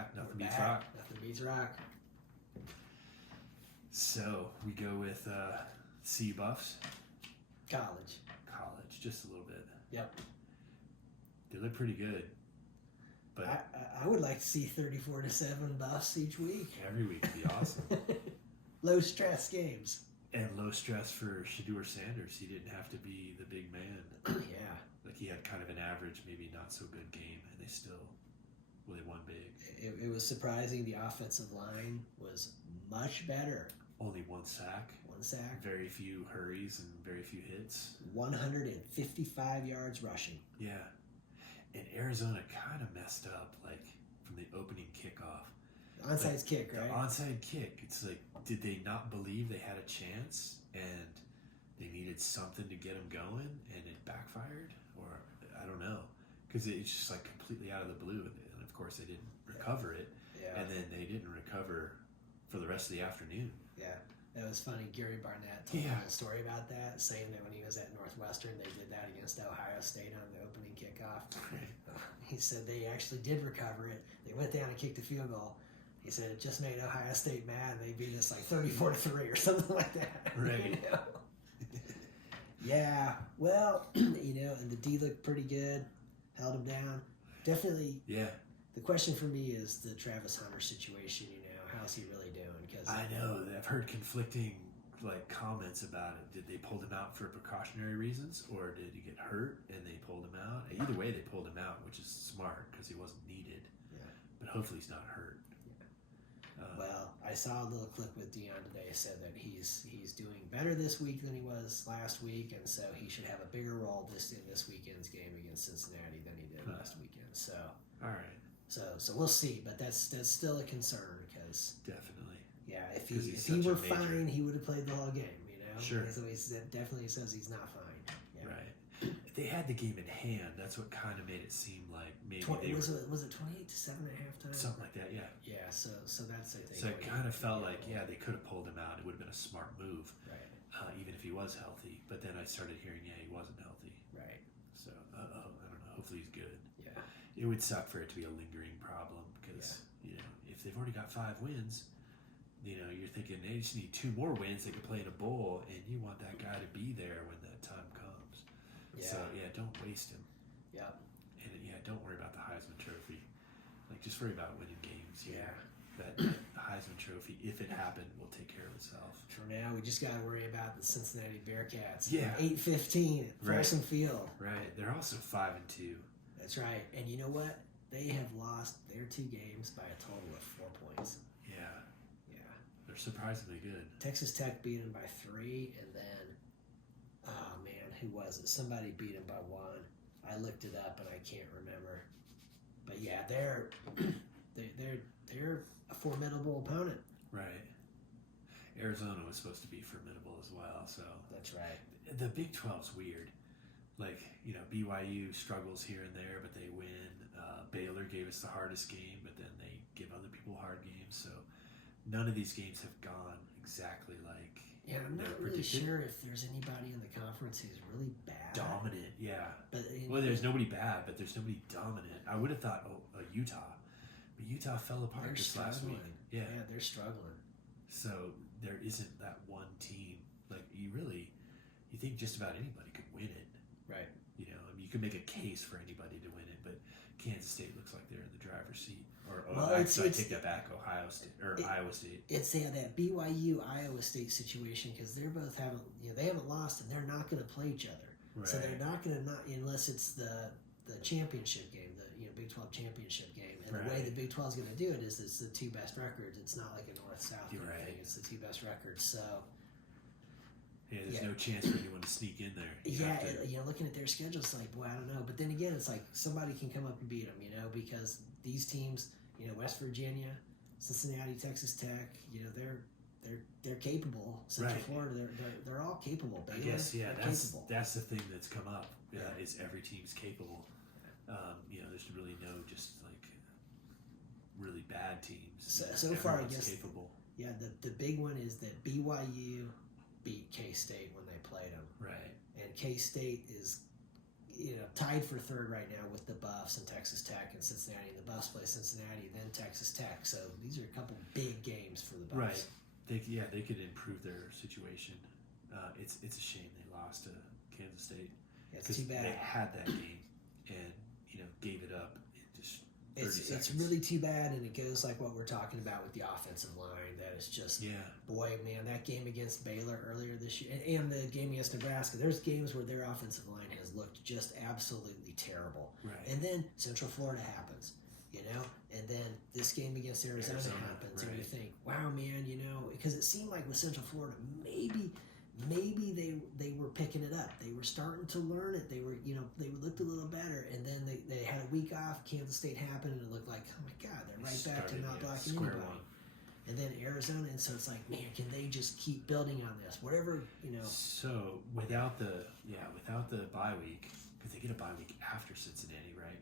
back. Nothing We're beats back. rock. Nothing beats rock. So we go with CU Buffs. College. College, just a little bit. Yep. They look pretty good. But I would like to see 34-7 Buffs each week. every week would be awesome. Low stress games. And low stress for Shedeur Sanders. He didn't have to be the big man. Yeah. Like he had kind of an average, maybe not so good game, and they won big. It was surprising. The offensive line was much better. Only one sack, One sack, very few hurries, and very few hits. 155 yards rushing. Yeah. And Arizona kind of messed up, like, from the opening kickoff. Onside kick, The right? onside kick. It's like, did they not believe they had a chance and they needed something to get them going and it backfired? Or, I don't know. Because it's just like completely out of the blue. And of course, they didn't recover it. Yeah. And then they didn't recover for the rest of the afternoon. Yeah. That was funny. Gary Barnett told Yeah. me a story about that, saying that when he was at Northwestern, they did that against Ohio State on the opening kickoff. He said they actually did recover it. They went down and kicked a field goal. He said it just made Ohio State mad. They beat us like 34-3 or something like that. Right. You know? Yeah. Well, and the D looked pretty good. Held him down. Definitely. Yeah. The question for me is the Travis Hunter situation. How's he really doing? Because I know. I've heard conflicting comments about it. Did they pull him out for precautionary reasons, or did he get hurt and they pulled him out? Either way, they pulled him out, which is smart because he wasn't needed. Yeah. But hopefully he's not hurt. Yeah. Well, I saw a little clip with Dion today. Said that he's doing better this week than he was last week, and so he should have a bigger role in this weekend's game against Cincinnati than he did last weekend. So. All right. So we'll see, but that's still a concern because definitely. Yeah, if 'Cause he he's were such a major- fine, he would have played the whole game. Sure. So he definitely says he's not fine. Yeah. Right. They had the game in hand. That's what kind of made it seem like maybe Was it 28-7 at halftime? something like that. Yeah. Yeah. So that's I think. So it kind of felt like they could have pulled him out. It would have been a smart move, Right. even if he was healthy. But then I started hearing he wasn't healthy. Right. So I don't know. Hopefully he's good. Yeah. It would suck for it to be a lingering problem because if they've already got 5 wins, you're thinking they just need 2 more wins. They could play in a bowl, and you want that guy to be there when that time comes. Yeah. So don't waste him. Yeah. And don't worry about the Heisman Trophy. Just worry about winning games. Yeah. That Heisman Trophy, if it happened, will take care of itself. For now, we just got to worry about the Cincinnati Bearcats. Yeah. 8-15 at Folsom Field. Right. They're also 5-2. That's right. And you know what? They have lost their 2 games by a total of 4 points. Yeah. Yeah. They're surprisingly good. Texas Tech beat them by 3, and then, oh man, who was it? Somebody beat them by 1. I looked it up and I can't remember. But yeah, they're a formidable opponent. Right. Arizona was supposed to be formidable as well. So That's right. the Big 12's weird. BYU struggles here and there, but they win. Baylor gave us the hardest game, but then they give other people hard games. So none of these games have gone exactly like Yeah, I'm they not were really predicted. sure if there's anybody in the conference who's really bad. Dominant, yeah. But Well, there's nobody bad, but there's nobody dominant. I would have thought Utah, but Utah fell apart they're this last week. struggling. Yeah. Yeah, they're struggling. So there isn't that one team. You think just about anybody could win it. Right. You could make a case for anybody to win it, but Kansas State looks like they're in the driver's seat. I take that back. Ohio State Iowa State. It's that BYU Iowa State situation because they're both they haven't lost and they're not going to play each other. Right. So they're not going to unless it's the championship game, the Big 12 championship game. And the way the Big 12 is going to do it is it's the 2 best records. It's not like a North-South thing. It's the 2 best records. So there's no chance for anyone to sneak in there. Looking at their schedules, like, boy, I don't know. But then again, it's like somebody can come up and beat them, because these teams, West Virginia, Cincinnati, Texas Tech, they're capable. Central Florida, they're all capable. Baylor, I guess, capable. that's the thing that's come up. Is every team's capable. There's really no just really bad teams. So far, I guess capable. Yeah, the big one is that BYU beat K-State when they played them. Right. And K-State is tied for third right now with the Buffs and Texas Tech and Cincinnati. The Buffs play Cincinnati, then Texas Tech. So these are a couple big games for the Buffs. Right. They could improve their situation. It's a shame they lost to Kansas State. It's too bad. They had that game and gave it up in just 30 seconds. It's really too bad, and it goes like what we're talking about with the offensive line. That is just boy, man, that game against Baylor earlier this year, and the game against Nebraska. There's games where their offensive line has looked just absolutely terrible. Right. And then Central Florida happens. And then this game against Arizona happens, and you think, wow, man, because it seemed like with Central Florida, maybe they were picking it up. They were starting to learn it. They were, they looked a little better, and then they had a week off. Kansas State happened, and it looked like, oh my God, they're right back to not blocking anybody. One. And then Arizona, and so it's like, man, can they just keep building on this? Whatever, So without the bye week, because they get a bye week after Cincinnati, right?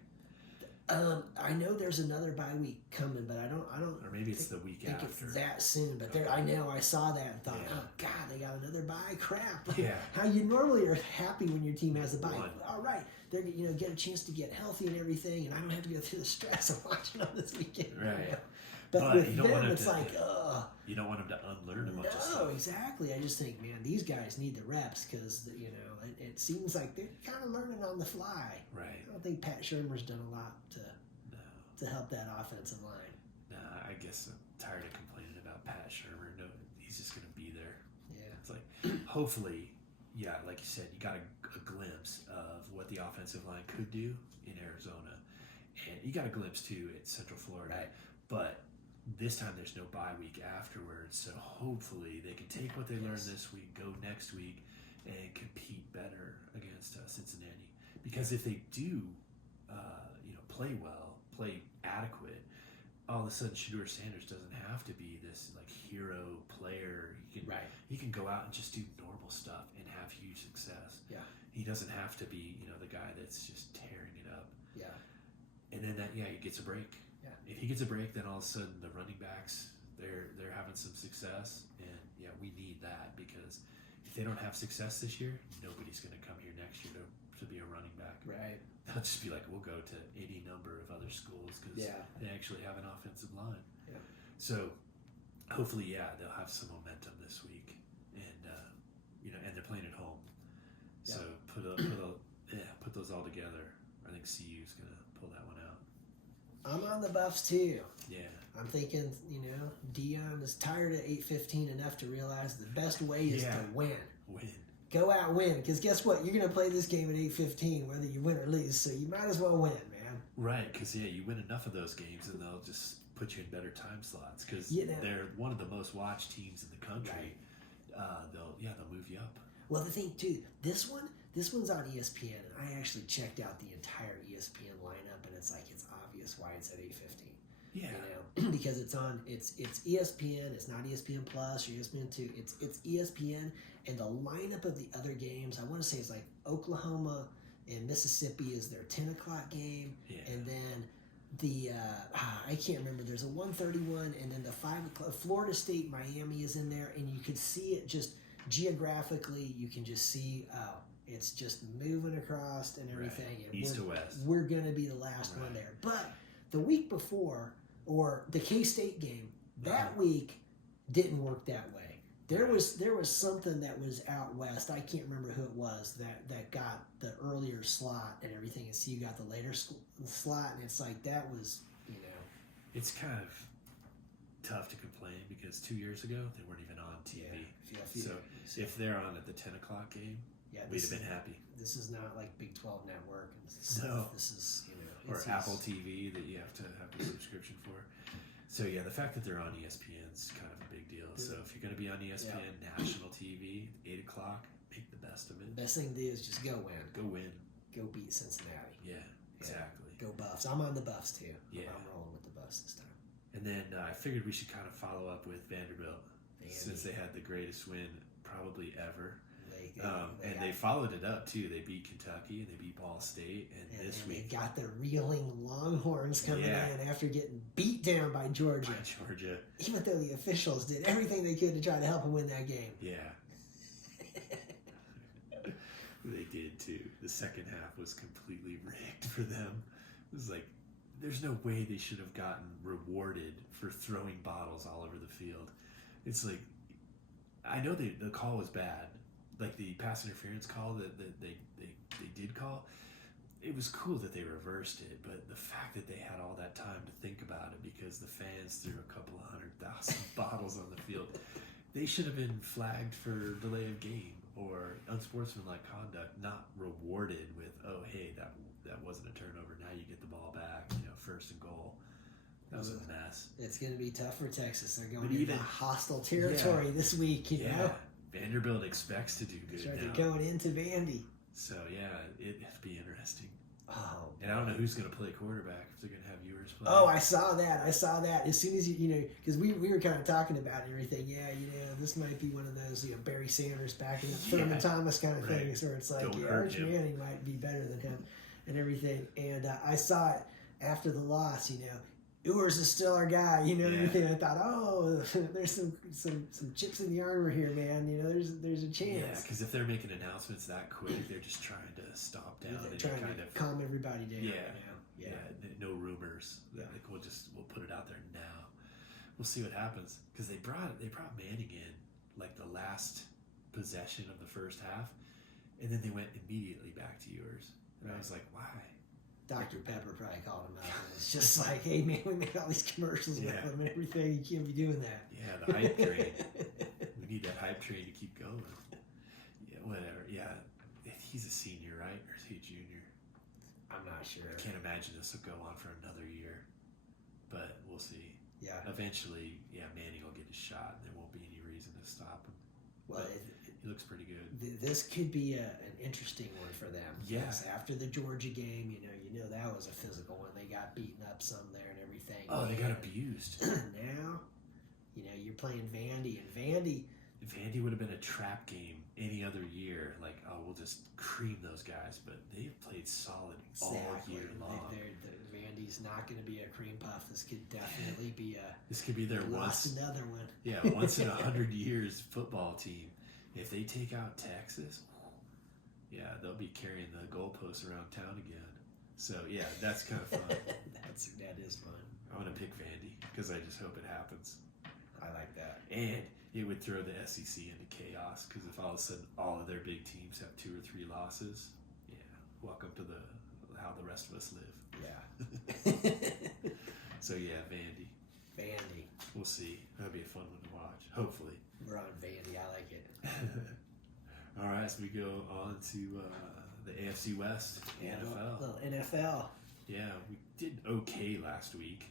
I know there's another bye week coming, but I don't. Or maybe it's the week think after. It's that soon, but I know I saw that and thought, oh God, they got another bye. Crap. Yeah. How you normally are happy when your team has a bye. One. All right, they're get a chance to get healthy and everything, and I don't have to go through the stress of watching on this weekend. Right. But with them, it's like, you don't want them to unlearn a bunch of stuff. No, exactly. I just think, man, these guys need the reps because it seems like they're kind of learning on the fly. Right. I don't think Pat Shermer's done a lot to help that offensive line. Nah, I guess I'm tired of complaining about Pat Shermer. No, he's just going to be there. Yeah. It's like, hopefully, like you said, you got a glimpse of what the offensive line could do in Arizona. And you got a glimpse, too, at Central Florida. Right. But this time there's no bye week afterwards. So hopefully they can take what they learned this week, go next week, and compete better against Cincinnati. Because if they do, play well, play adequate, all of a sudden Shedeur Sanders doesn't have to be this like hero player. He can go out and just do normal stuff and have huge success. Yeah. He doesn't have to be the guy that's just tearing it up. Yeah. And then he gets a break. Yeah. If he gets a break, then all of a sudden the running backs they're having some success, and we need that because if they don't have success this year, nobody's going to come here next year to be a running back. Right. They'll just be like, we'll go to any number of other schools because they actually have an offensive line. Yeah. So hopefully, they'll have some momentum this week, and and they're playing at home. Yeah. So put those all together. I think CU's gonna pull that one out. I'm on the Buffs too. Yeah. I'm thinking, Dion is tired at 8:15 enough to realize the best way is to win. Go out, win. Because guess what? You're going to play this game at 8:15, whether you win or lose. So you might as well win, man. Right, because you win enough of those games, and they'll just put you in better time slots. Because they're one of the most watched teams in the country. Right. They'll move you up. Well, the thing too, this one's on ESPN, and I actually checked out the entire ESPN lineup, and it's obvious why it's at 8:15. Yeah. Because it's ESPN. It's not ESPN Plus or ESPN2. It's ESPN, and the lineup of the other games, I want to say it's like Oklahoma and Mississippi is their 10 o'clock game, and then the I can't remember. There's a 1:31, and then the 5 o'clock. Florida State Miami is in there, and you can see it just geographically. You can just see it's just moving across and everything. Right. And East to west. We're gonna be the last one there, but the week before. Or the K-State game that week didn't work that way. There was something that was out west. I can't remember who it was that got the earlier slot and everything, and CU got the later slot. And it's like that was It's kind of tough to complain because 2 years ago they weren't even on TV. So if they're on at the 10 o'clock game, we'd have been happy. This is not like Big 12 Network. This is or Apple TV that you have to have a subscription for. So the fact that they're on ESPN is kind of a big deal. So if you're going to be on ESPN national TV, 8 o'clock, make the best of it. The best thing to do is just go win. Go win. Go beat Cincinnati. Yeah, exactly. Go Buffs. I'm on the Buffs too. Yeah. I'm rolling with the Buffs this time. And then I figured we should kind of follow up with Vanderbilt since they had the greatest win probably ever. They followed it up too. They beat Kentucky and they beat Ball State, and this week they got the reeling Longhorns coming in after getting beat down by Georgia. Even though the officials did everything they could to try to help them win that game. Yeah. They did too. The second half was completely rigged for them. It was like, there's no way they should have gotten rewarded for throwing bottles all over the field. It's like, I know the call was bad, like the pass interference call that they did call. It was cool that they reversed it, but the fact that they had all that time to think about it because the fans threw a couple of 100,000 bottles on the field, they should have been flagged for delay of game or unsportsmanlike conduct, not rewarded with, oh, hey, that wasn't a turnover. Now you get the ball back, first and goal. That was a mess. It's going to be tough for Texas. They're going But into hostile territory this week, you know? Vanderbilt expects to do good now. They're going into Vandy. So, yeah, it'd be interesting. Oh, and I don't know who's going to play quarterback, if they're going to have viewers play. Oh, I saw that. As soon as because we were kind of talking about it and everything. Yeah, this might be one of those, Barry Sanders backing up Thurman Thomas kind of things where it's like, Arch Manning might be better than him and everything. And I saw it after the loss, Ewers is still our guy, everything. I thought, oh, there's some chips in the armor here, man. There's a chance. Yeah, because if they're making announcements that quick, they're just trying to stomp down they're and trying kind to of calm everybody down. Yeah. No rumors. Yeah. Like we'll put it out there now. We'll see what happens because they brought Manning in like the last possession of the first half, and then they went immediately back to Ewers, and I was like, why? Dr. Pepper probably called him out. It's just like, hey, man, we made all these commercials with him and everything. You can't be doing that. Yeah, the hype train. We need that hype train to keep going. Yeah, whatever. Yeah, he's a senior, right? Or is he a junior? I'm not sure. I can't imagine this will go on for another year, but we'll see. Yeah. Eventually, Manning will get his shot, and there won't be any reason to stop him. Well, he looks pretty good. This could be an interesting one for them. Yes. After the Georgia game, that was a physical one. They got beaten up some there and everything. Oh, they got abused. Now, you're playing Vandy, and Vandy would have been a trap game any other year. Like, oh, we'll just cream those guys. But they've played solid all year long. Vandy's not going to be a cream puff. This could definitely be This could be their another one. Yeah, once in 100 years football team. If they take out Texas, they'll be carrying the goalposts around town again. So, that's kind of fun. That is fun. I'm going to pick Vandy because I just hope it happens. I like that. And it would throw the SEC into chaos because if all of a sudden all of their big teams have 2 or 3 losses, welcome to how the rest of us live. Yeah. So, Vandy. Vandy. We'll see. That'll be a fun one to watch. Hopefully. We're on Vandy. I like it. All right, so we go on to the AFC West, NFL. Little NFL. Yeah, we did okay last week.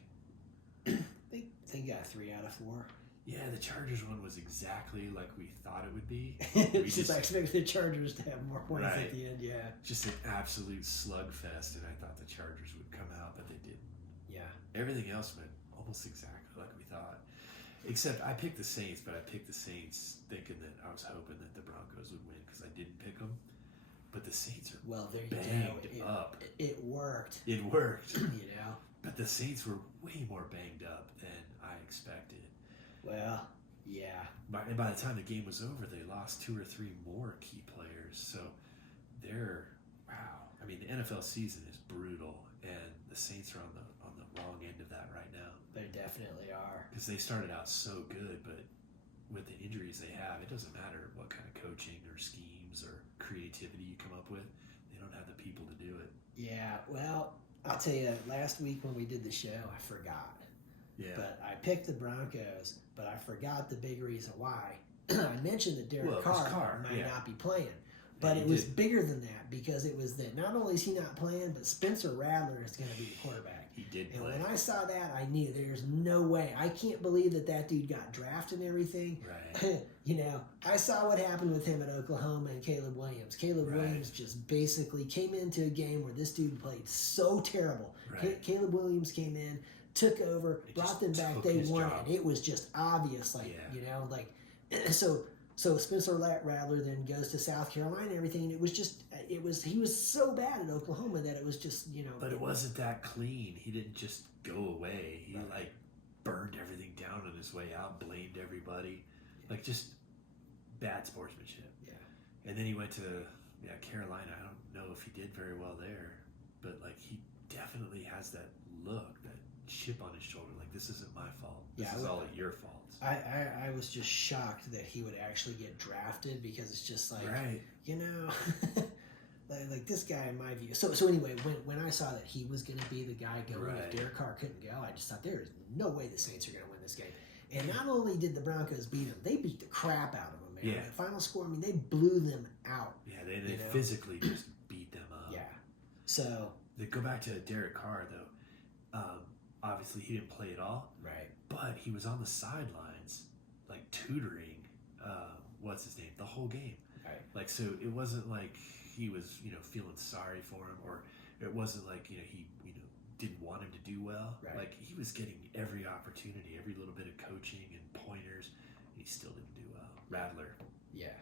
They got 3 out of 4. Yeah, the Chargers one was exactly like we thought it would be. I expected the Chargers to have more points at the end, Just an absolute slugfest, and I thought the Chargers would come out, but they didn't. Yeah. Everything else went almost exactly like we thought. Except I picked the Saints, but I picked the Saints thinking that I was hoping that the Broncos would win because I didn't pick them. But the Saints are there you banged go. up. It worked. It worked. But the Saints were way more banged up than I expected. Well, yeah. And by the time the game was over, they lost 2 or 3 more key players. So wow. I mean, the NFL season is brutal, and the Saints are on the wrong end of that right now. They definitely are. Because they started out so good, but with the injuries they have, it doesn't matter what kind of coaching or schemes or creativity you come up with. They don't have the people to do it. Yeah, well, I'll tell you, last week when we did the show, I forgot. Yeah. But I picked the Broncos, but I forgot the big reason why. I mentioned that Derek Carr might not be playing. But it was bigger than that because it was that not only is he not playing, but Spencer Rattler is going to be the quarterback. He did play. And when I saw that, I knew there's no way. I can't believe that dude got drafted and everything. Right. I saw what happened with him at Oklahoma and Caleb Williams. Caleb Williams just basically came into a game where this dude played so terrible. Right. Caleb Williams came in, took over, brought them back. They won it. It was just obvious, So Spencer Rattler then goes to South Carolina and everything. And he was so bad at Oklahoma that it was just, But it wasn't that clean. He didn't just go away. He burned everything down on his way out, blamed everybody. Just bad sportsmanship. Yeah. And then he went to Carolina, I don't know if he did very well there, but like he definitely has that look, that chip on his shoulder. Like, this isn't my fault. This is all your fault. I was just shocked that he would actually get drafted, because it's just like, right. Like this guy, in my view. So anyway, when I saw that he was going to be the guy going, if Derek Carr couldn't go, I just thought there is no way the Saints are going to win this game. And not only did the Broncos beat them, they beat the crap out of them, man. Yeah. The final score, I mean, they blew them out. Yeah, they physically just beat them up. Yeah. So they go back to Derek Carr, though. Obviously, he didn't play at all. Right. But he was on the sidelines, like tutoring, what's his name, the whole game. Right. Like, so it wasn't like he was, feeling sorry for him, or it wasn't like, he, didn't want him to do well. Right. Like, he was getting every opportunity, every little bit of coaching and pointers, and he still didn't do well. Rattler. Yeah.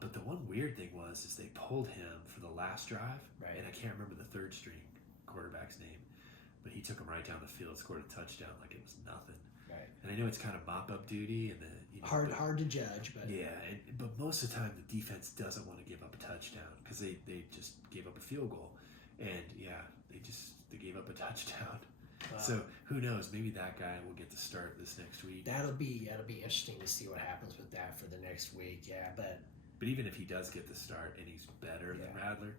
But the one weird thing is they pulled him for the last drive, Right. and I can't remember the third string quarterback's name, but he took him right down the field, scored a touchdown like it was nothing. Right. And I know it's kind of mop-up duty, and hard to judge, but yeah. But most of the time, the defense doesn't want to give up a touchdown because they just gave up a field goal, and they gave up a touchdown. So who knows? Maybe that guy will get to start this next week. That'll be interesting to see what happens with that for the next week. Yeah, but even if he does get the start and he's better than Rattler,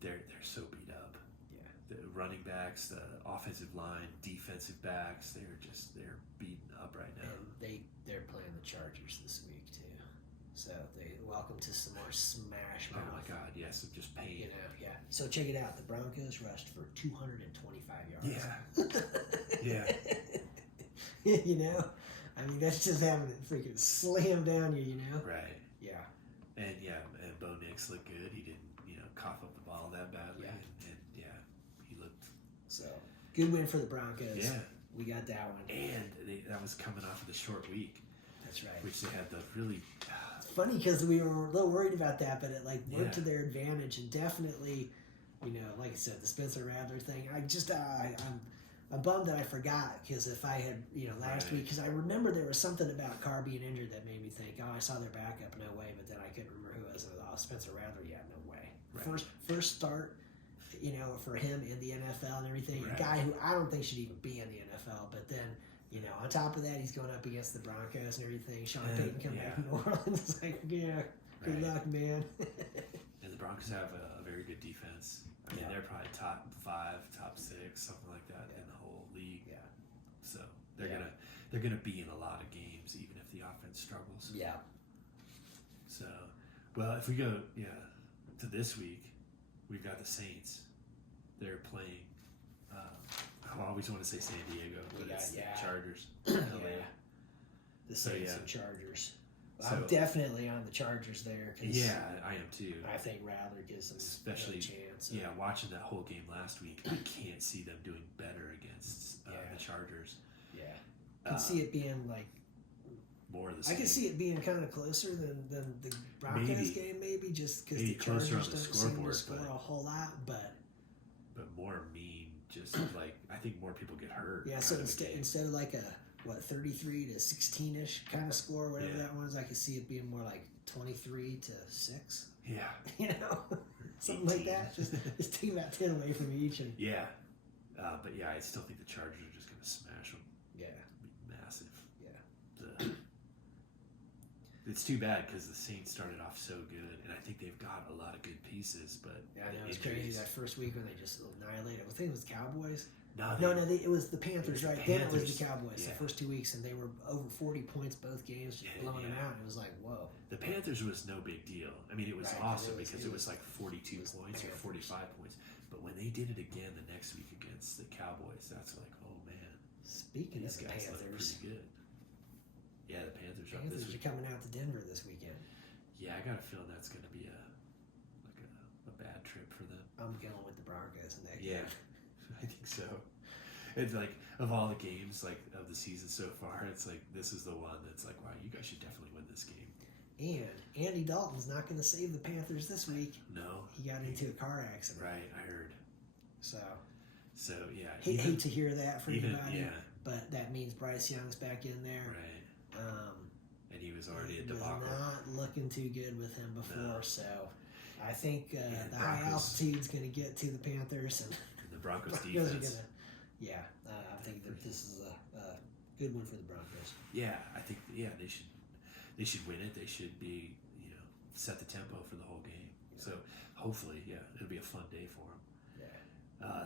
they're so beat up. Yeah. The running backs, the offensive line, defensive backs, they're beaten up right now. And they're playing the Chargers this week too. So they welcome to some more smash mouth. Oh my God, yes, of just pain. Yeah. So check it out. The Broncos rushed for 225 yards. Yeah. I mean, that's just having it freaking slam down you, Right. Yeah. And Bo Nix looked good. He didn't, cough up the ball that badly. Yeah. And he looked. So good win for the Broncos. Yeah. We got that one. And that was coming off of the short week. That's right. Which they had the really. It's funny because we were a little worried about that, but it worked to their advantage, and definitely, like I said, the Spencer Rattler thing. I'm bummed that I forgot, because if I had, last week, because I remember there was something about Carr being injured that made me think, I saw their backup, no way, but then I couldn't remember who it was. Spencer Rattler, yeah, no way. Right. First start, for him in the NFL and everything. Right. A guy who I don't think should even be in the NFL, but then. On top of that, he's going up against the Broncos and everything. Sean Payton coming back from New Orleans. It's like, good luck, man. And the Broncos have a very good defense. I mean, they're probably top 5, top 6, something like that in the whole league. Yeah. So they're gonna be in a lot of games, even if the offense struggles. Yeah. So, well, if we go to this week, we've got the Saints. They're playing. I always want to say San Diego, but it's the Chargers. The Saints and Chargers. I'm definitely on the Chargers there. Cause I am too. I think Rattler gives them especially a chance. Watching that whole game last week, I can't see them doing better against the Chargers. Yeah, I can see it being like more of the same. I can see it being kind of closer than the Broncos game, maybe just because the Chargers don't seem to score a whole lot, but more mean. Just like I think more people get hurt. Yeah, so instead of like a 33 to 16ish kind of score, whatever that one is, I could see it being more like 23 to 6. Yeah, something 18. Like that. Just take about 10 away from each. And but I still think the Chargers are just gonna smash them. Yeah, be massive. Yeah. It's too bad because the Saints started off so good, and I think they've got a lot of good pieces. But I know it's crazy that first week when they just annihilated. I think it was the Cowboys. No, it was the Panthers, right? Then it was the Cowboys. Yeah. The first 2 weeks, and they were over 40 points both games, just blowing them out. It was like, whoa. The Panthers was no big deal. I mean, it was awesome because it was like 42 points or 45 points. But when they did it again the next week against the Cowboys, that's like, oh man. Speaking of the guys Panthers, look pretty good. Yeah, the Panthers are coming out to Denver this weekend. Yeah, I got a feeling that's going to be a bad trip for them. I'm going with the Broncos in that game. I think so. It's like of all the games of the season so far, it's like this is the one that's like, wow, you guys should definitely win this game. And Andy Dalton's not going to save the Panthers this week. No, he got into a car accident. Right, I heard. So yeah, hate to hear that for anybody. Yeah. But that means Bryce Young's back in there. Right. And he was already a debacle. debacle. Not looking too good with him before, so. I think the high Broncos. altitude's going to get to the Panthers, and And the Broncos Broncos are defense. gonna. Yeah, I think that this is a good one for the Broncos. Yeah, I think they should win it. They should be set the tempo for the whole game. So hopefully, it'll be a fun day for them. Yeah.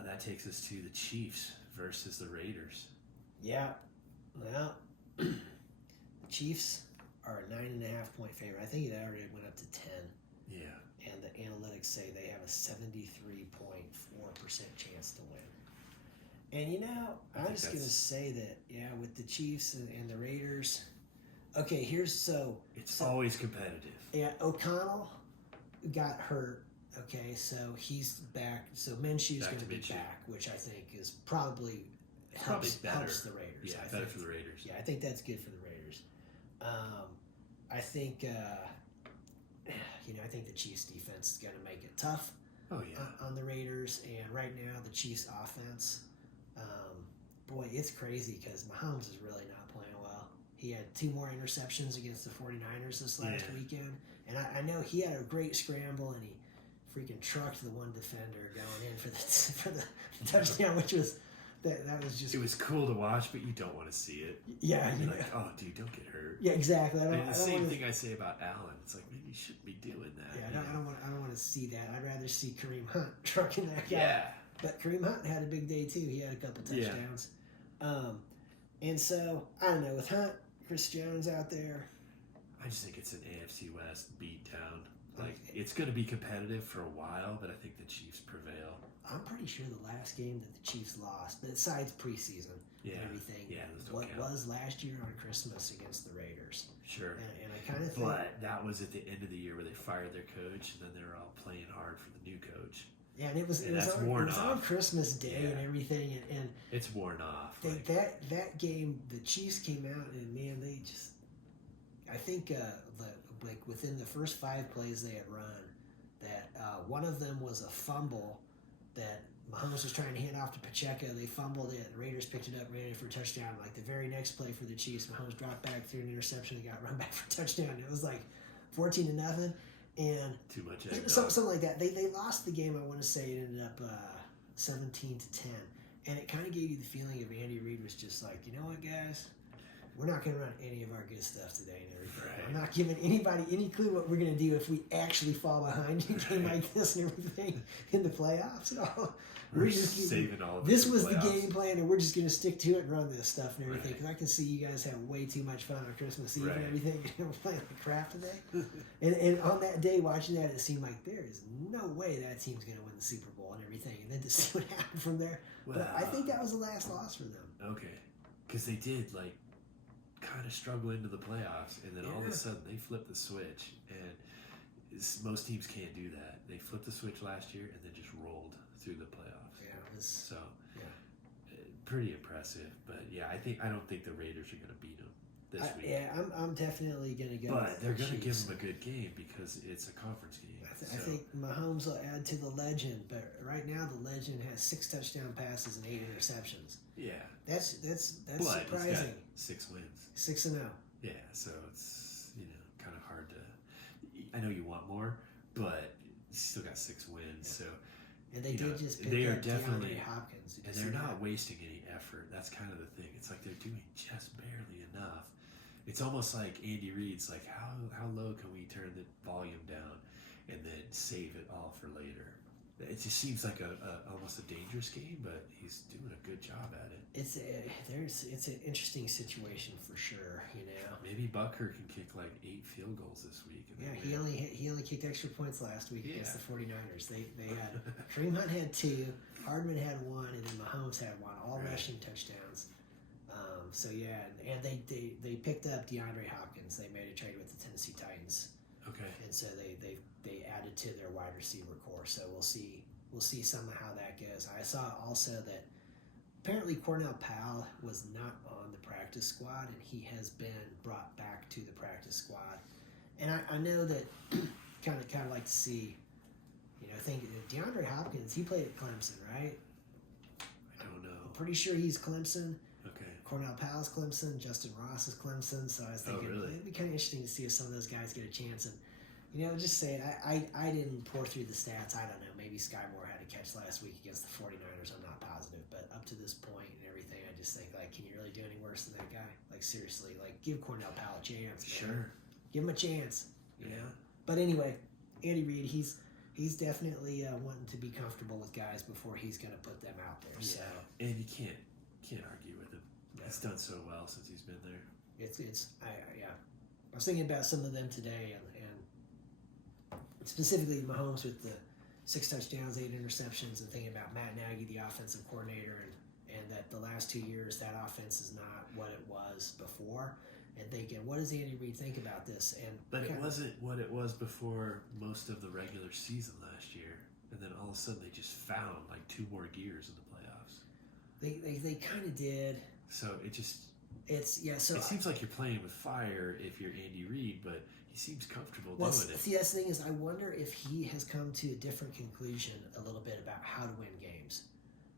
That takes us to the Chiefs versus the Raiders. Yeah. Well, the Chiefs are a 9.5-point favorite. I think it already went up to 10. Yeah. And the analytics say they have a 73.4% chance to win. And I'm just going to say that, with the Chiefs and the Raiders. Okay, It's always competitive. Yeah, O'Connell got hurt. Okay, so he's back. So Minshew's Back going to to be Minshew. back, which I think is probably Probably better. helps the Raiders. Yeah, I better think. for the Raiders. Yeah, I think that's good for the Raiders. I think, I think the Chiefs' defense is going to make it tough Oh yeah. on the Raiders. And right now, the Chiefs' offense, boy, it's crazy because Mahomes is really not playing well. He had 2 more interceptions against the 49ers this last weekend. And I know he had a great scramble, and he freaking trucked the one defender going in for the touchdown, which was that was just. It was cool to watch, but you don't want to see it. Yeah, You're like, oh, dude, don't get hurt. Yeah, exactly. And the same thing I say about Allen. It's like, maybe you shouldn't be doing that. Yeah, I don't want to see that. I'd rather see Kareem Hunt trucking that guy. Yeah. But Kareem Hunt had a big day too. He had a couple touchdowns. And so I don't know, with Hunt, Chris Jones out there. I just think it's an AFC West beatdown. Like, it's going to be competitive for a while, but I think the Chiefs prevail. I'm pretty sure the last game that the Chiefs lost, besides preseason and everything, those don't count. was last year on Christmas against the Raiders. Sure. And I kind of think. But that was at the end of the year where they fired their coach, and then they were all playing hard for the new coach. Yeah, and it was on Christmas Day and everything, and it's worn off. That game, the Chiefs came out and man, they just. I think within the first 5 plays they had run, that one of them was a fumble that Mahomes was trying to hand off to Pacheco. They fumbled it. The Raiders picked it up, ran it for a touchdown. Like the very next play for the Chiefs, Mahomes dropped back, threw an interception, and got run back for a touchdown. It was like 14-0, and too much eggnog. something like that. They lost the game. I want to say it ended up 17-10, and it kind of gave you the feeling of Andy Reid was just like, you know what, guys. We're not going to run any of our good stuff today and everything. Right. I'm not giving anybody any clue what we're going to do if we actually fall behind in a game like this and everything in the playoffs and all. We're just saving all of it. This was the game plan, and we're just going to stick to it and run this stuff and everything. Right. Because I can see you guys have way too much fun on Christmas Eve Right. and everything. We're playing like crap today. and on that day, watching that, it seemed like there is no way that team's going to win the Super Bowl and everything. And then to see what happened from there. Well, but I think that was the last loss for them. Okay. Because they did, kind of struggle into the playoffs, and then all of a sudden they flipped the switch, and most teams can't do that. They flipped the switch last year and then just rolled through the playoffs. Yeah, it was, so pretty impressive. But I don't think the Raiders are going to beat them this week. Yeah, I'm definitely going to go. But they're going to give them a good game because it's a conference game. I think Mahomes will add to the legend, but right now the legend has 6 touchdown passes and 8 interceptions. Yeah, that's but surprising. He's got 6 wins. 6-0. Yeah, so it's kind of hard to. I know you want more, but you still got 6 wins. So and they did just pick they are up definitely DeAndre Hopkins, and they're not wasting any effort. That's kind of the thing. It's like they're doing just barely enough. It's almost like Andy Reid's like, how low can we turn the volume down and then save it all for later? It just seems like almost a dangerous game, but he's doing a good job at it. It's an interesting situation for sure. Maybe Butker can kick 8 field goals this week. And he only kicked extra points last week against the 49ers. They had Kareem Hunt had 2, Hardman had 1, and then Mahomes had 1, all rushing touchdowns. And they picked up DeAndre Hopkins. They made a trade with the Tennessee Titans. Okay. And so they added to their wide receiver core. So we'll see some of how that goes. I saw also that apparently Cornell Powell was not on the practice squad, and he has been brought back to the practice squad. And I know that kind of like to see, I think DeAndre Hopkins, he played at Clemson, right? I don't know. I'm pretty sure he's Clemson. Okay. Cornell Powell's Clemson. Justin Ross is Clemson. So I was thinking it'd be kind of interesting to see if some of those guys get a chance. And Just saying, I didn't pour through the stats. I don't know. Maybe Sky Moore had a catch last week against the 49ers. I'm not positive. But up to this point and everything, I just think, like, can you really do any worse than that guy? Like, seriously, like, give Cornell Powell a chance, man. Sure. Give him a chance, you know? But anyway, Andy Reid, he's definitely wanting to be comfortable with guys before he's going to put them out there. Yeah. So And you can't argue with him. He's done so well since he's been there. I was thinking about some of them today, and specifically Mahomes with the 6 touchdowns, 8 interceptions, and thinking about Matt Nagy, the offensive coordinator, and that the last 2 years that offense is not what it was before, and thinking, what does Andy Reid think about this? But it wasn't what it was before most of the regular season last year, and then all of a sudden they just found like 2 more gears in the playoffs. They kind of did. So it just it seems like you're playing with fire if you're Andy Reid, but he seems comfortable doing it. See, that's the thing is, I wonder if he has come to a different conclusion a little bit about how to win games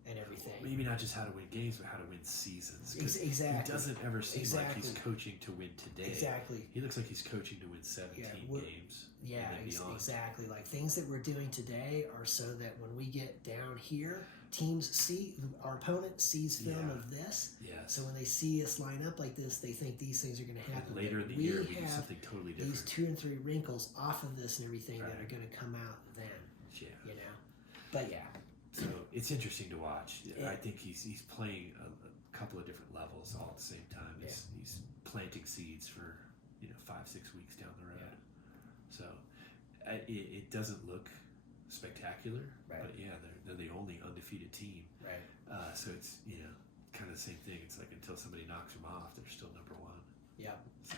and everything. Maybe not just how to win games, but how to win seasons. Exactly. He doesn't ever seem like he's coaching to win today. Exactly. He looks like he's coaching to win 17 games. Yeah, exactly. Like, things that we're doing today are so that when we get down here, teams see, our opponent sees film of this. Yes. So when they see us line up like this, they think these things are going to happen. And later in the year, we do something totally different. These 2 and 3 wrinkles off of this and everything that are going to come out then. Yeah. You know? But yeah. So it's interesting to watch. I think he's playing a couple of different levels all at the same time. He's planting seeds for 5-6 weeks down the road. So it doesn't look spectacular, but they're the only undefeated team. Right. So it's kind of the same thing. It's like until somebody knocks them off, they're still number 1. Yep. So.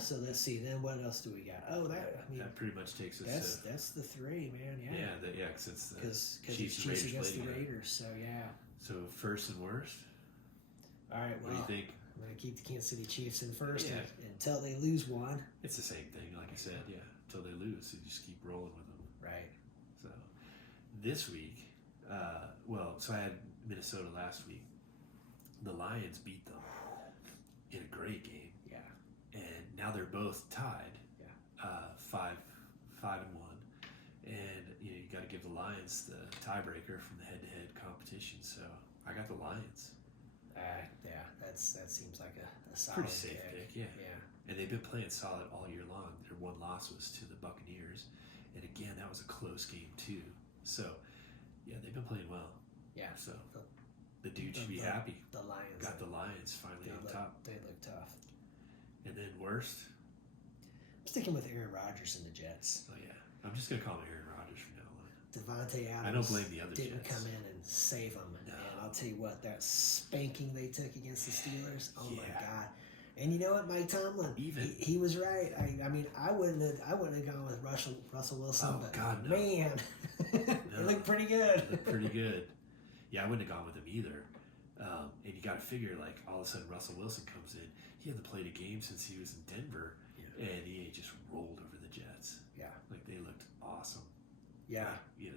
So let's see. Then what else do we got? Oh, that pretty much takes us. That's the 3, man. Yeah. Since the because Chiefs against the Raiders. So yeah. So first and worst. All right. What do you think? I'm gonna keep the Kansas City Chiefs in first until they lose one. It's the same thing, like I said. Yeah, until they lose, you just keep rolling with them. Right. So this week, so I had Minnesota last week. The Lions beat them in a great game. And now they're both tied, 5-1, and you got to give the Lions the tiebreaker from the head-to-head competition. So I got the Lions. That seems like a solid pretty safe pick. Yeah. And they've been playing solid all year long. Their one loss was to the Buccaneers, and again that was a close game too. So they've been playing well. Yeah. So the dude should be happy. The Lions got the Lions finally on top. They look tough. And then worst? I'm sticking with Aaron Rodgers and the Jets. Oh, yeah. I'm just going to call him Aaron Rodgers from now on. Davante Adams I don't blame the other didn't Jets. come in and save them. No. And I'll tell you what, that spanking they took against the Steelers, oh my God. And you know what, Mike Tomlin, he was right. I mean, I wouldn't have gone with Russell Wilson, but God, no. Man, it looked pretty good. It looked pretty good. Yeah, I wouldn't have gone with him either. And you got to figure, like, all of a sudden Russell Wilson comes in. He hadn't played a game since he was in Denver, and he just rolled over the Jets. Yeah. Like, they looked awesome. Yeah.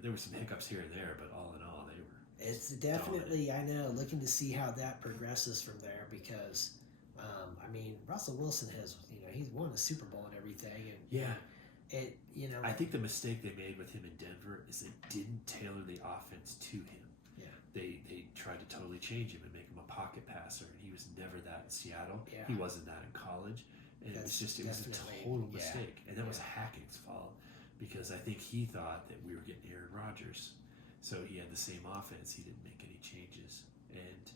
There were some hiccups here and there, but all in all, they were It's definitely, dominant. I know, looking to see how that progresses from there because, Russell Wilson has, he's won a Super Bowl and everything. And I think the mistake they made with him in Denver is they didn't tailor the offense to him. Yeah. They tried to totally change him and make him a pocket passer, and he was never that in Seattle. Yeah. He wasn't that in college, and it was a total mistake. And that was Hackett's fault because I think he thought that we were getting Aaron Rodgers, so he had the same offense. He didn't make any changes, and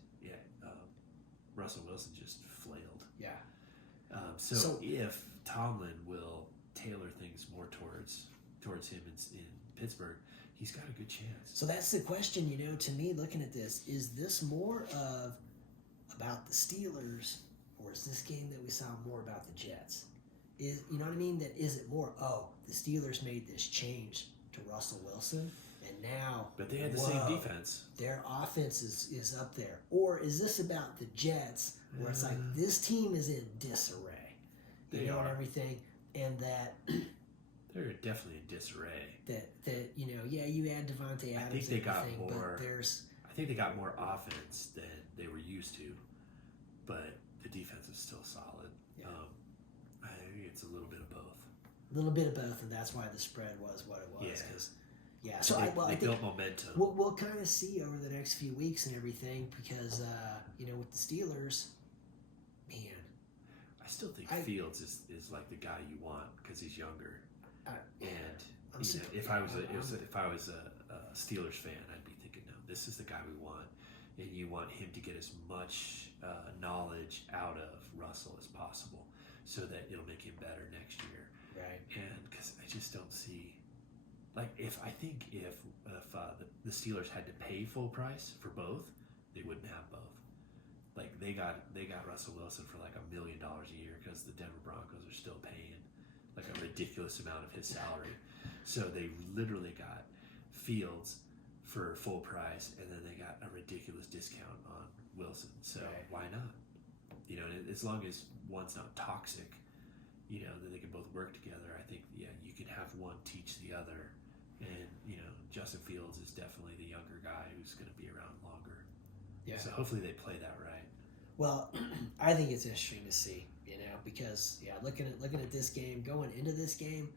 Russell Wilson just flailed. Yeah. So if Tomlin will tailor things more towards him in Pittsburgh, he's got a good chance. So that's the question, to me, looking at this, is this more of about the Steelers, or is this game that we saw more about the Jets? You know what I mean? That is it more, the Steelers made this change to Russell Wilson, and now... But they had the same defense. Their offense is up there. Or is this about the Jets, where it's like, this team is in disarray? They are. And everything, and that... They're definitely in disarray. That you add Davante Adams. I think they got more. But there's. I think they got more offense than they were used to, but the defense is still solid. Yeah. I think it's a little bit of both. little bit of both, and that's why the spread was what it was. Yeah. 'Cause, yeah. So they, I they think built momentum. we'll kind of see over the next few weeks and everything because with the Steelers, man, I still think Fields is like the guy you want because he's younger. And if I was a Steelers fan, I'd be thinking, no, this is the guy we want, and you want him to get as much knowledge out of Russell as possible, so that it'll make him better next year. Right. And because I just don't see, like, if the Steelers had to pay full price for both, they wouldn't have both. Like they got Russell Wilson for like $1 million a year because the Denver Broncos are still paying like a ridiculous amount of his salary. So they literally got Fields for full price, and then they got a ridiculous discount on Wilson. So why not? As long as one's not toxic, that they can both work together. I think you can have one teach the other, and Justin Fields is definitely the younger guy who's going to be around longer. Yeah. So hopefully they play that right. Well, I think it's interesting to see, because looking at this game, going into this game,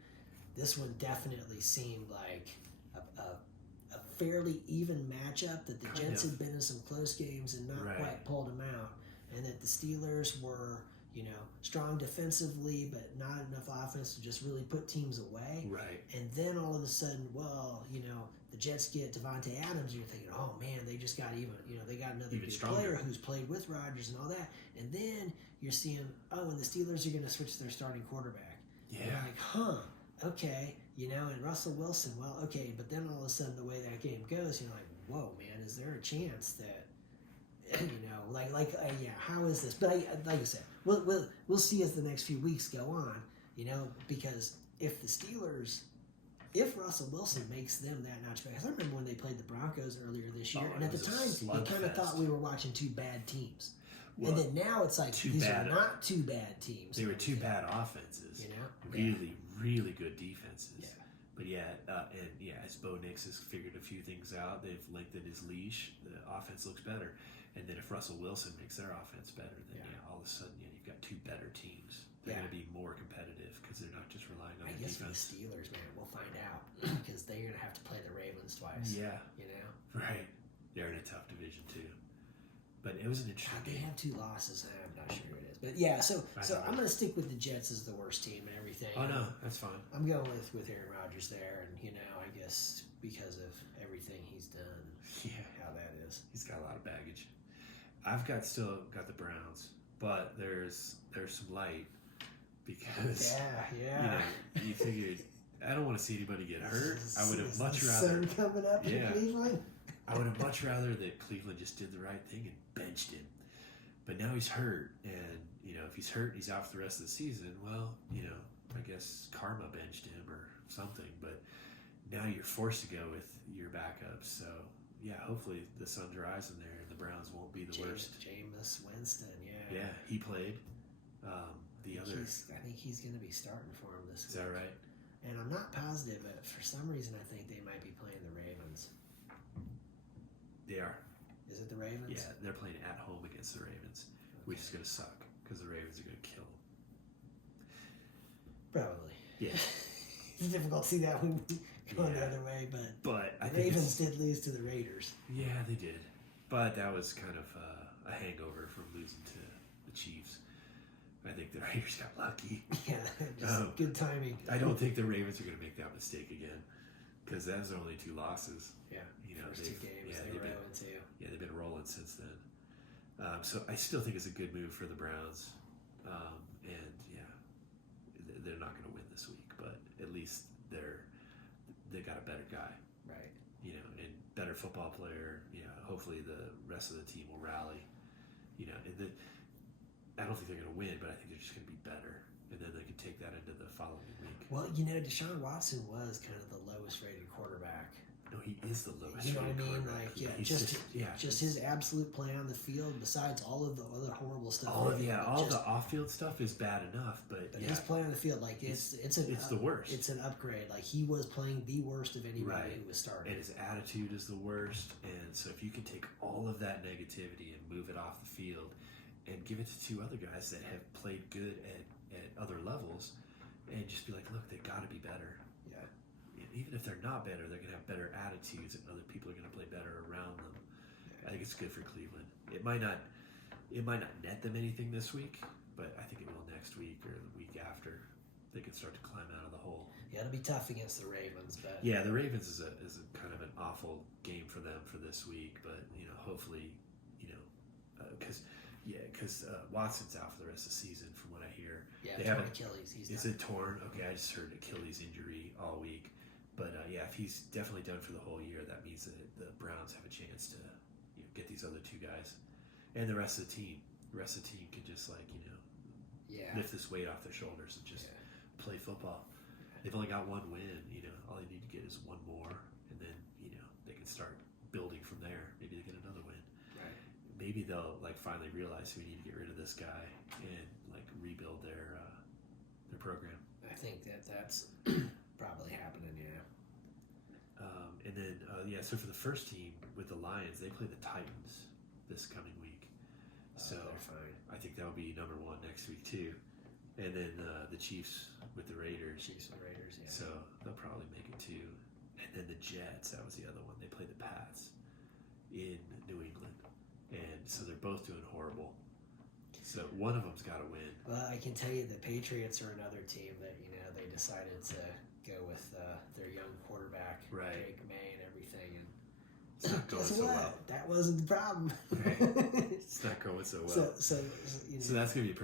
this one definitely seemed like a fairly even matchup. That the Jets had been in some close games and not quite pulled them out, and that the Steelers were strong defensively, but not enough offense to just really put teams away. Right. And then all of a sudden, the Jets get Devontae Adams, and you're thinking, oh man, they just got they got another good player who's played with Rodgers and all that. And then you're seeing, and the Steelers are going to switch their starting quarterback. Yeah. And you're like, okay, and Russell Wilson, well, okay, but then all of a sudden the way that game goes, you're like, whoa, man, is there a chance that, how is this? But like I said, we'll see as the next few weeks go on, because if Russell Wilson makes them that notch better, because I remember when they played the Broncos earlier this year, and at the time you kind of thought we were watching two bad teams, and then now it's like these are not two bad teams. They were two bad offenses, really, really good defenses. Yeah. But as Bo Nix has figured a few things out, they've lengthened his leash. The offense looks better. And then if Russell Wilson makes their offense better, then all of a sudden you've got two better teams. They're going to be more competitive because they're not just relying on the defense. For the Steelers, man, we'll find out because they're going to have to play the Ravens twice. Yeah. Right. They're in a tough division too. But it was an interesting game. They have 2 losses. I'm not sure who it is. But so I'm going to stick with the Jets as the worst team and everything. Oh, no, that's fine. I'm going with Aaron Rodgers there, and, I guess because of everything he's done, how that is. He's got a lot of baggage. I've still got the Browns, but there's some light because you figured I don't want to see anybody get hurt. I would have much rather sun coming up in Cleveland. I would have much rather that Cleveland just did the right thing and benched him. But now he's hurt, and if he's hurt, he's out for the rest of the season. Well, I guess karma benched him or something. But now you're forced to go with your backups. So hopefully the sun's rising there. The Browns won't be the worst. Jameis Winston, Yeah, he played. I think he's going to be starting for him this week. Is that right? And I'm not positive, but for some reason I think they might be playing the Ravens. They are. Is it the Ravens? Yeah, they're playing at home against the Ravens, which is going to suck because the Ravens are going to kill them. Probably. Yeah. It's difficult to see that one going the other way, but I the Ravens did lose to the Raiders. Yeah, they did. But that was kind of a hangover from losing to the Chiefs. I think the Raiders got lucky. Yeah, just good timing. I don't think the Ravens are going to make that mistake again because that's only 2 losses. Yeah, first 2 games they were 0-2. Yeah, they've been rolling since then. So I still think it's a good move for the Browns. And they're not going to win this week, but at least they got a better guy. Right. And better football player. Hopefully the rest of the team will rally. I don't think they're going to win, but I think they're just going to be better. And then they can take that into the following week. Well, Deshaun Watson was kind of the lowest rated quarterback. No, he is the lowest rated quarterback. Just his absolute play on the field, besides all of the other horrible stuff. All the off-field stuff is bad enough, but his play on the field, it's the worst. It's an upgrade. Like, he was playing the worst of anybody who was starting. And his attitude is the worst. And so if you can take all of that negativity and move it off the field and give it to 2 other guys that have played good at other levels, and just be like, look, they got to be better. Yeah. And even if they're not better, they're going to have better attitudes, and other people are going to play better around them. I think it's good for Cleveland. It might not net them anything this week, but I think it will next week or the week after. They can start to climb out of the hole. Yeah, it'll be tough against the Ravens, but Yeah, the Ravens is a kind of an awful game for them for this week, but hopefully, because Watson's out for the rest of the season, from what I hear. yeah, They torn haven't- Achilles. He's Is done. it torn? Okay, I just heard Achilles injury all week, but if he's definitely done for the whole year, that means that the Browns have a chance to get these other two guys, and the rest of the team. The rest of the team can just Yeah. lift this weight off their shoulders and just Yeah. play football. They've only got one win, all they need to get is one more, and then, they can start building from there. Maybe they get another win. Right. Maybe they'll finally realize we need to get rid of this guy and rebuild their program. I think that's probably happening. Yeah. And then, so for the first team with the Lions, they play the Titans this coming week. So they're fine. I think that'll be number one next week too. And then the Chiefs with the Raiders. Chiefs and Raiders. Yeah. So they'll probably make it too. And then the Jets, that was the other one. They played the Pats in New England. And so they're both doing horrible. So one of them's got to win. Well, I can tell you the Patriots are another team that they decided to go with their young quarterback, Right. Drake May, and everything. And It's not going guess so what? well. That wasn't the problem. Right. It's not going so well. So So that's going to be a